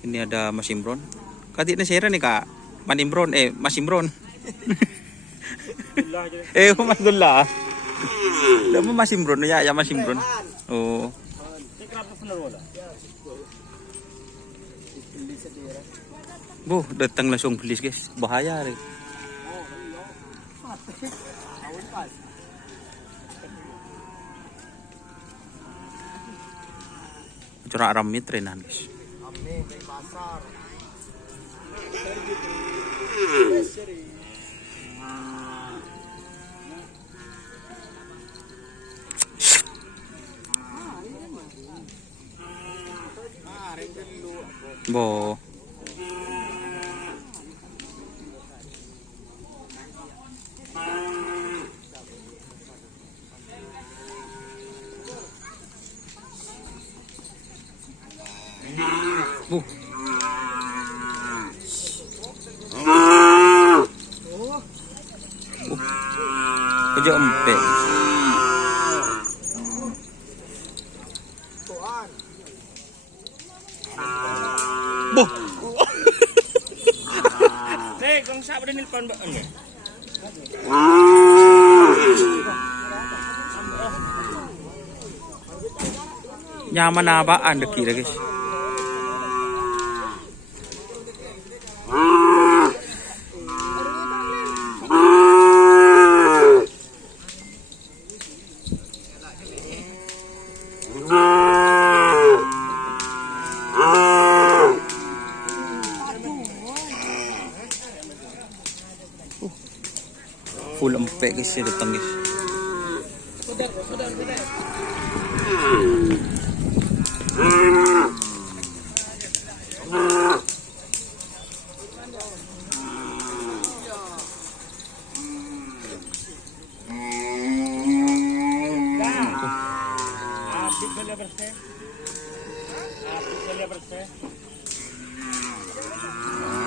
Ini ada Mas Imron. Kati na sira nih Kak. Man Imron, Mas Imron. Mas Dullah. Udah mo Mas Imron ya, Mas Imron. Oh. Bu, datang langsung beli guys. Bahaya nih. Corak ramit renan guys. Bo. Kerja empek. Boh. Kung sa rin nilpan ba? Nyaman apaan deki guys. Full empek guys ya datang guys.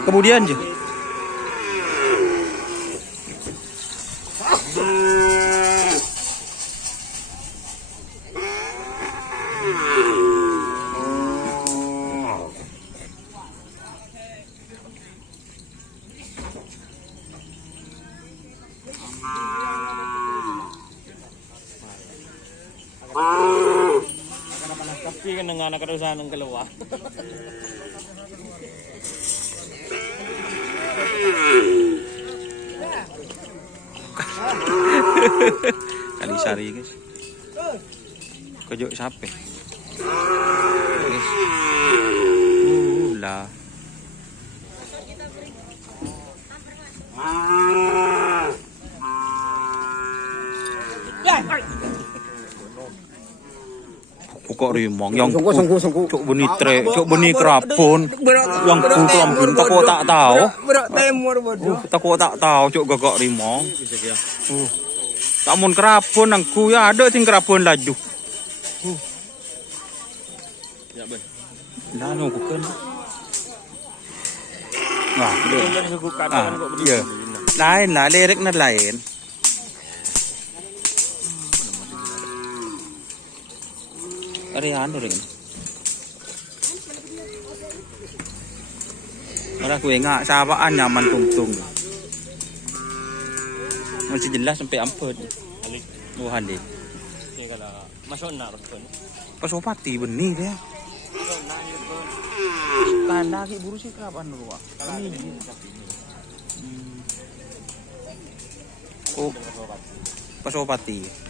Kemudian aja. Tapi kan dengan anak usaha nang keluar. Kali sari guys. Kejuk sape. Guys. Lah. Kok rimong yang cuk beni tre, cuk beni kerapun, yang pulang bunta kok tak tahu. Tak kok tak tahu cuk gagak rimong. Tak mun kerapun nangku ya ada sing kerapun laju. Ya ben. Lah no bukan. Nah, iya. Lain lah, lirik na lain. Arihan rin. Marah gue nggak sabaan nyaman tungtung. Masih jelas sampai ampun. Tuhan deh. Ini kalau masuk nak betul. Pasopati benih dia. Kan lagi buru sih kapan lu? Ini. Oh. Pasopati.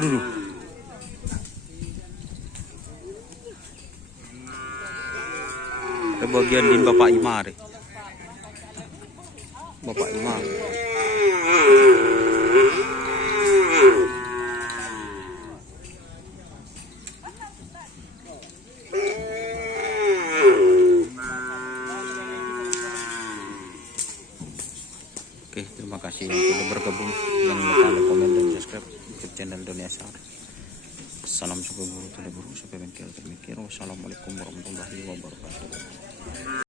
Dulu. Bagian din Bapak Imar. Bapak Imar. Oke, terima kasih yang sudah bergabung, yang lupa komen dan subscribe YouTube channel Dunia Sar. Salam sampai buru, tidak buru, sampai mikir termikir. Wassalamualaikum warahmatullahi wabarakatuh.